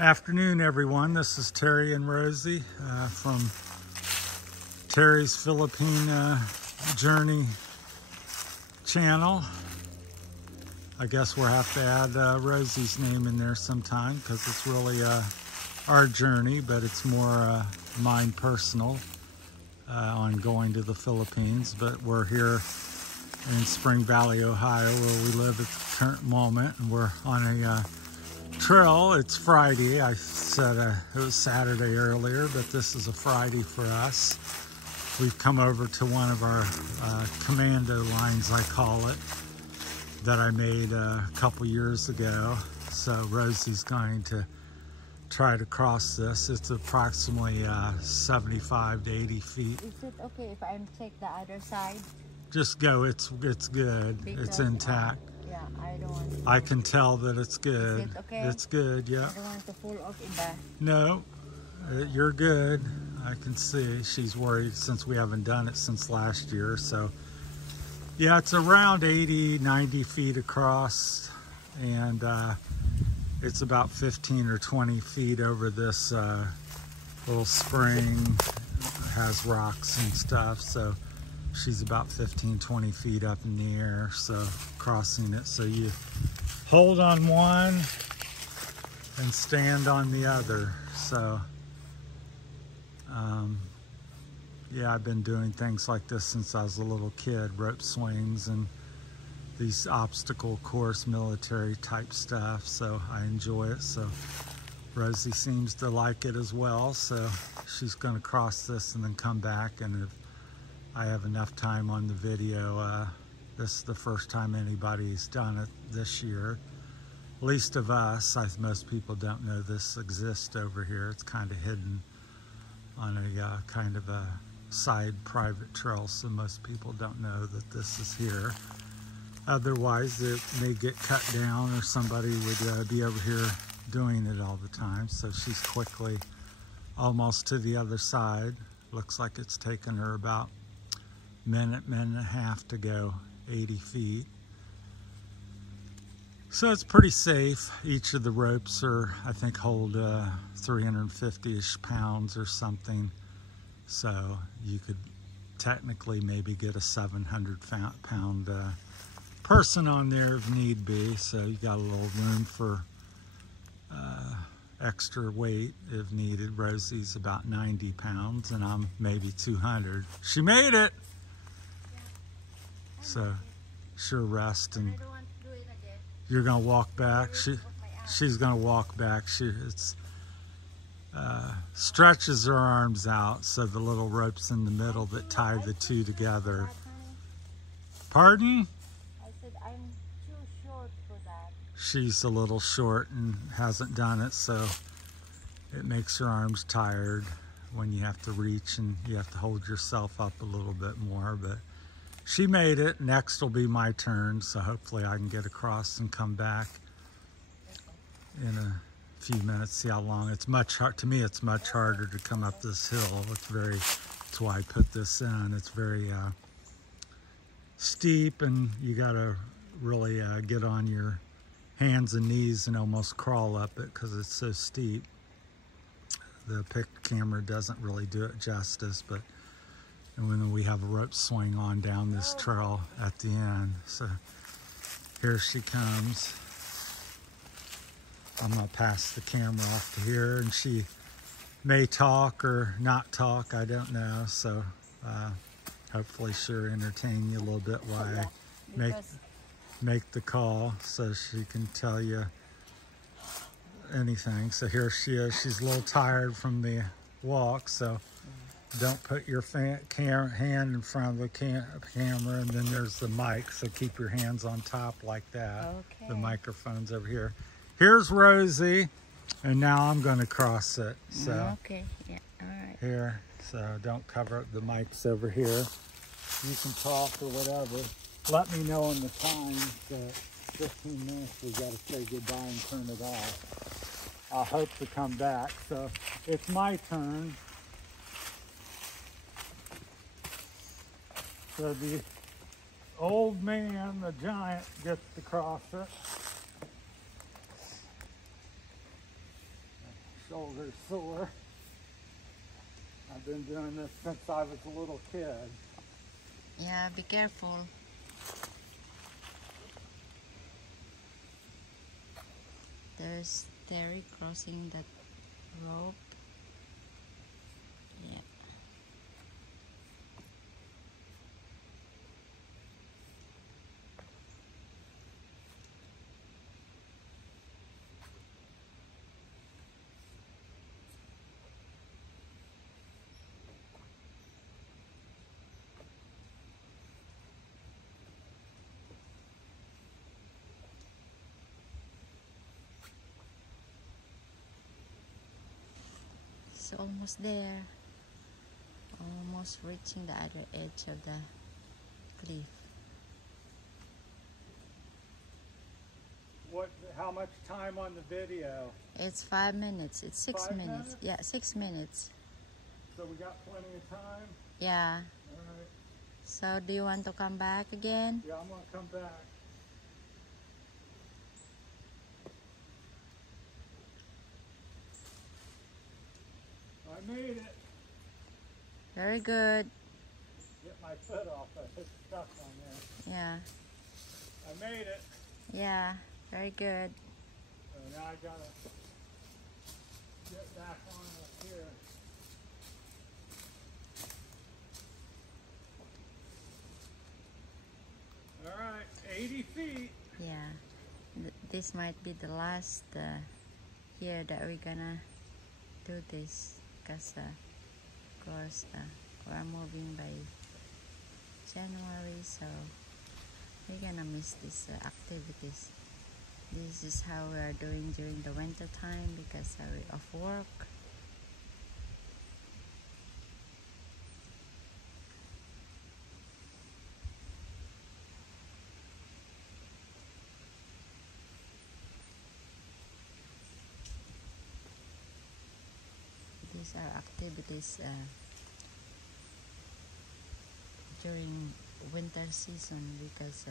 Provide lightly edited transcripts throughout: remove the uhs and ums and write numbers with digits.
Afternoon, everyone. This is Terry and Rosie from Terry's Philippine Journey channel. I guess we'll have to add Rosie's name in there sometime because it's really our journey, but it's more mine personal on going to the Philippines. But we're here in Spring Valley, Ohio, where we live at the current moment, and we're on a trail. It's Friday. I said it was Saturday earlier, but this is a Friday for us. We've come over to one of our commando lines, I call it, that I made a couple years ago. So Rosie's going to try to cross this. It's approximately 75 to 80 feet. Is it okay if I take the other side? Just go. It's good. Because, it's intact. Yeah, I don't want to. I can tell that it's good. Is it okay? It's good, yeah. I don't want to fall off in the... No, you're good. I can see she's worried since we haven't done it since last year. So, yeah, it's around 80, 90 feet across. And it's about 15 or 20 feet over this little spring. It has rocks and stuff. So she's about 15, 20 feet up in the air, so crossing it. So you hold on one and stand on the other. So, yeah, I've been doing things like this since I was a little kid, rope swings and these obstacle course military type stuff. So I enjoy it. So Rosie seems to like it as well. So she's going to cross this and then come back, and if I have enough time on the video. This is the first time anybody's done it this year, least of us. Most people don't know this exists over here. It's kind of hidden on a kind of a side private trail, so most people don't know that this is here. Otherwise, it may get cut down or somebody would be over here doing it all the time. So she's quickly almost to the other side. Looks like it's taken her about minute and a half to go 80 feet. So it's pretty safe. Each of the ropes are, I think, hold 350-ish pounds or something. So you could technically maybe get a 700-pound person on there if need be. So you got a little room for extra weight if needed. Rosie's about 90 pounds and I'm maybe 200. She made it! So sure rest, and you're gonna walk back. She's gonna walk back. It's stretches her arms out so the little ropes in the middle that tie the two together. Pardon? I said I'm too short for that. She's a little short and hasn't done it, so it makes her arms tired when you have to reach and you have to hold yourself up a little bit more, but she made it. Next will be my turn, so hopefully I can get across and come back in a few minutes, see how long. It's much hard, to me it's much harder to come up this hill. That's why I put this in. It's very steep, and you gotta really get on your hands and knees and almost crawl up it because it's so steep. The camera doesn't really do it justice, but and then we have a rope swing on down this trail at the end. So here she comes. I'm gonna pass the camera off to here, and she may talk or not talk, I don't know. So hopefully she'll entertain you a little bit while I make the call so she can tell you anything. So here she is. She's a little tired from the walk, so don't put your hand in front of the camera, and then there's the mic, so keep your hands on top like that. Okay. The microphone's over here. Here's Rosie, and now I'm going to cross it. So okay, yeah, all right. Here, so don't cover up the mics over here. You can talk or whatever. Let me know in the time that 15 minutes we got to say goodbye and turn it off. I hope to come back. So it's my turn. So the old man, the giant, gets to cross it. shoulder's sore. I've been doing this since I was a little kid. Yeah, be careful. There's Terry crossing that rope. Yeah. It's almost there. Almost reaching the other edge of the cliff. How much time on the video? It's 5 minutes. It's 6 5 minutes. minutes? Yeah, 6 minutes. So we got plenty of time? Yeah. All right. So do you want to come back again? Yeah, I'm gonna come back. I made it. Very good. Get my foot off. It's stuck on there. Yeah. I made it. Yeah. Very good. So now I gotta get back on up here. All right, 80 feet. Yeah. This might be the last year that we're gonna do this, because of course we're moving by January, so we're gonna miss these activities. This is how we are doing during the winter time because we're off work. These are activities during winter season because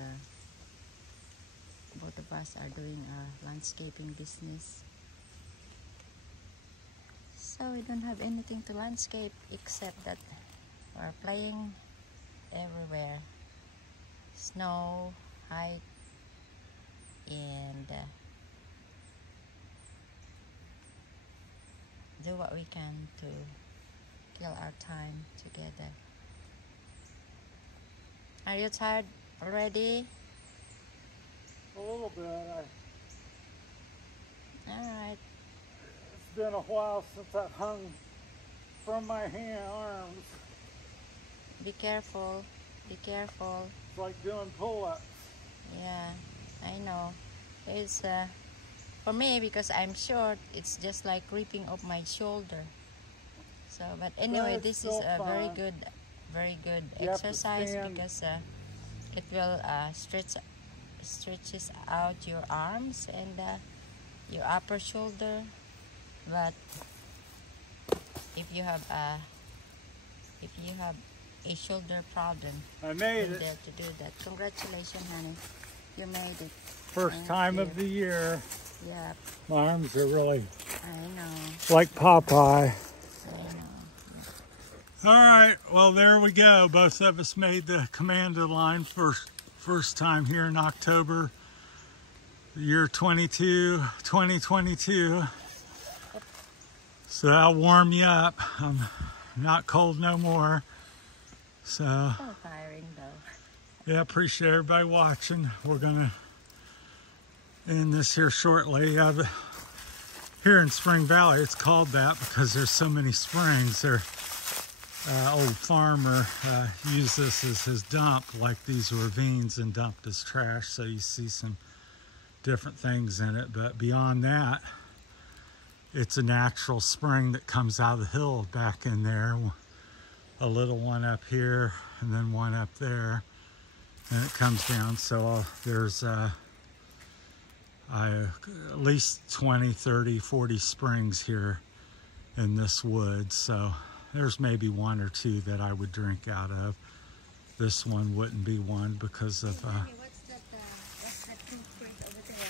both of us are doing a landscaping business. So we don't have anything to landscape except that we're playing everywhere. Snow, hike, and do what we can to kill our time together. Are you tired already? A little bit. Alright. It's been a while since I've hung from my arms. Be careful. Be careful. It's like doing pull-ups. Yeah, I know. It's for me, because I'm short, it's just like ripping up my shoulder. So, but anyway, this is a very good exercise because it will stretches out your arms and your upper shoulder. But if you have a shoulder problem, I made you're it. there to do that. Congratulations, honey. You made it. First time of the year. Yeah, My arms are really I know. like Popeye. I know. All right, well, there we go. Both of us made the commander line first time here in October, the year 2022. So that'll warm you up. I'm not cold no more. So, So tiring though. yeah, appreciate everybody watching. We're gonna end this here shortly. Here in Spring Valley, it's called that because there's so many springs. Old farmer used this as his dump, like these ravines, and dumped his trash. So you see some different things in it. But beyond that, it's a natural spring that comes out of the hill back in there. A little one up here and then one up there. And it comes down. So there's at least 20, 30, 40 springs here in this woods. So there's maybe one or two that I would drink out of. This one wouldn't be one because of... What's that concrete over there?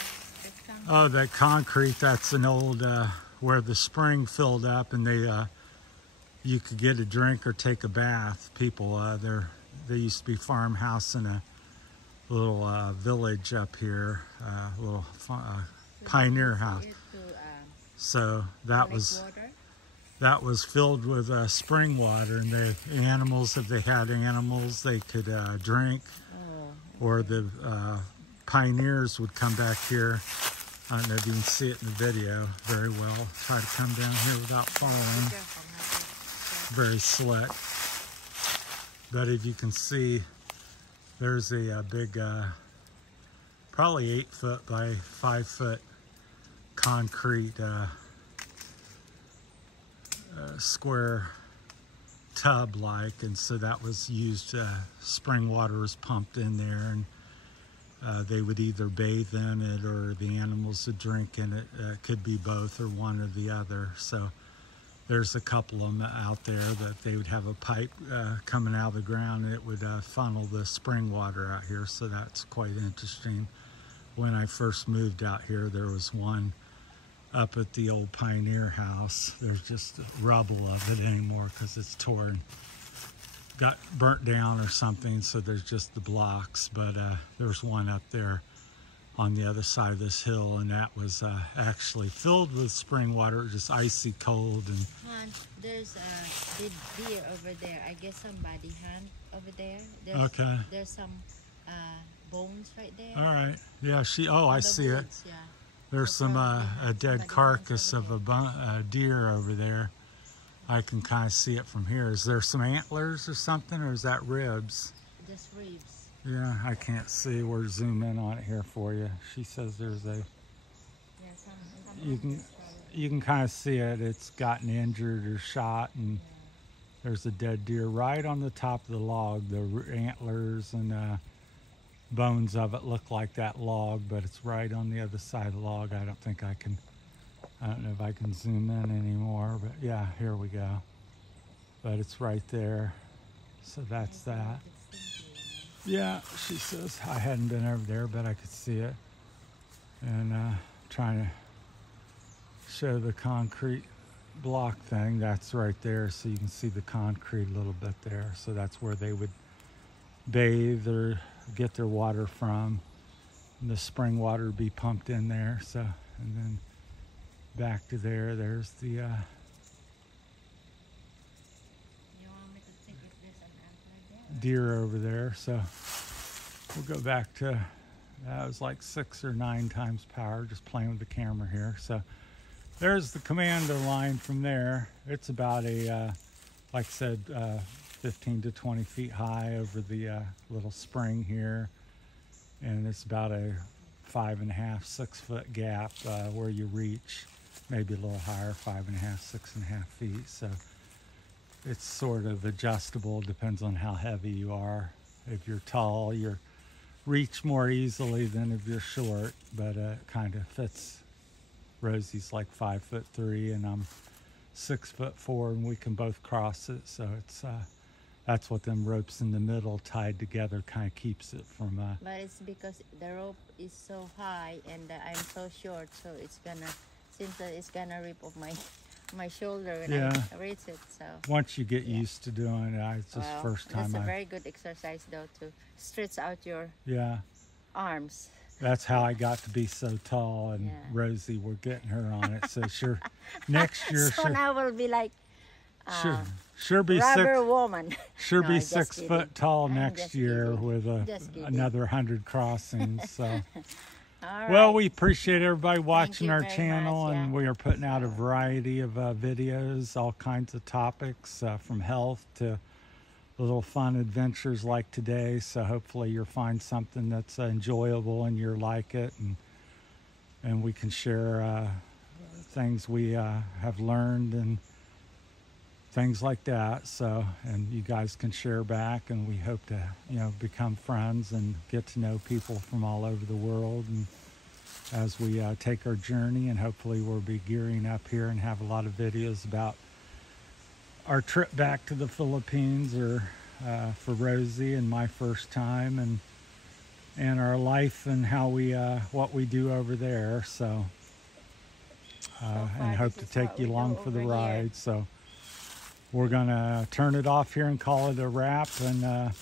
oh, that concrete, that's an old where the spring filled up, and you could get a drink or take a bath. People, there used to be farmhouse in a little village up here, little pioneer house. So that was filled with spring water, and the animals, if they had animals, they could drink, or the pioneers would come back here. I don't know if you can see it in the video very well. Try to come down here without falling. Very slick. But if you can see, there's a big, probably 8 foot by 5 foot concrete square tub like, and so that was used, spring water was pumped in there, and they would either bathe in it or the animals would drink in it. Could be both or one or the other. So there's a couple of them out there that they would have a pipe coming out of the ground, and it would funnel the spring water out here. So that's quite interesting. When I first moved out here, there was one up at the old Pioneer house. There's just rubble of it anymore because it's torn, got burnt down or something, so there's just the blocks. But there's one up there on the other side of this hill, and that was actually filled with spring water, just icy cold. And there's a big deer over there. I guess somebody hunt over there. There's some bones right there. All right. Yeah, I see it. Yeah. There's some a dead carcass of a deer over there. I can kind of see it from here. Is there some antlers or something, or is that ribs? Just ribs. Yeah, I can't see. We'll zoom in on it here for you. She says there's a. Yeah, you can kind of see it. It's gotten injured or shot, and there's a dead deer right on the top of the log. The antlers and bones of it look like that log, but it's right on the other side of the log. I don't know if I can zoom in anymore, but yeah, here we go. But it's right there. So that's that. Yeah, she says I hadn't been over there, but I could see it. And trying to show the concrete block thing. That's right there, so you can see the concrete a little bit there. So that's where they would bathe or get their water from. And the spring water would be pumped in there. So, and then back to there, there's the You want me to check if there's an antler there? deer over there. So we'll go back to, that was like 6 or 9 times power, just playing with the camera here. So there's the commando line from there. It's about a, like I said, 15 to 20 feet high over the little spring here. And it's about a 5.5, 6 foot gap where you reach, maybe a little higher, 5.5, 6.5 feet. So it's sort of adjustable, depends on how heavy you are. If you're tall, you reach more easily than if you're short, but it kind of fits. Rosie's like 5'3" and I'm 6'4", and we can both cross it. So it's that's what them ropes in the middle tied together kind of keeps it from. But it's because the rope is so high and I'm so short, so it's gonna, since it's gonna rip off my shoulder when I reach it. So once you get used to doing it, it's just first time. That's a very good exercise though, to stretch out your arms. That's how I got to be so tall, and Rosie, we're getting her on it. So sure, next year, so now we'll be like sure be rubber woman. Sure, no, be 6 foot tall next year with another 100 crossings. So, right. Well, we appreciate everybody watching our channel, and we are putting out a variety of videos, all kinds of topics, from health to little fun adventures like today. So hopefully you'll find something that's enjoyable and you'll like it, and we can share things we have learned and things like that. So, and you guys can share back, and we hope to, become friends and get to know people from all over the world. And as we take our journey, and hopefully we'll be gearing up here and have a lot of videos about our trip back to the Philippines, or for Rosie and my first time, and our life and how we what we do over there. So and hope to take you along for the ride. So we're gonna turn it off here and call it a wrap, and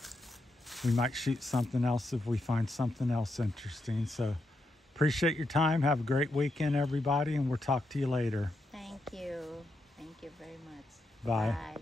we might shoot something else if we find something else interesting. So appreciate your time. Have a great weekend, everybody, and we'll talk to you later. Thank you. Thank you very much. Bye. Bye.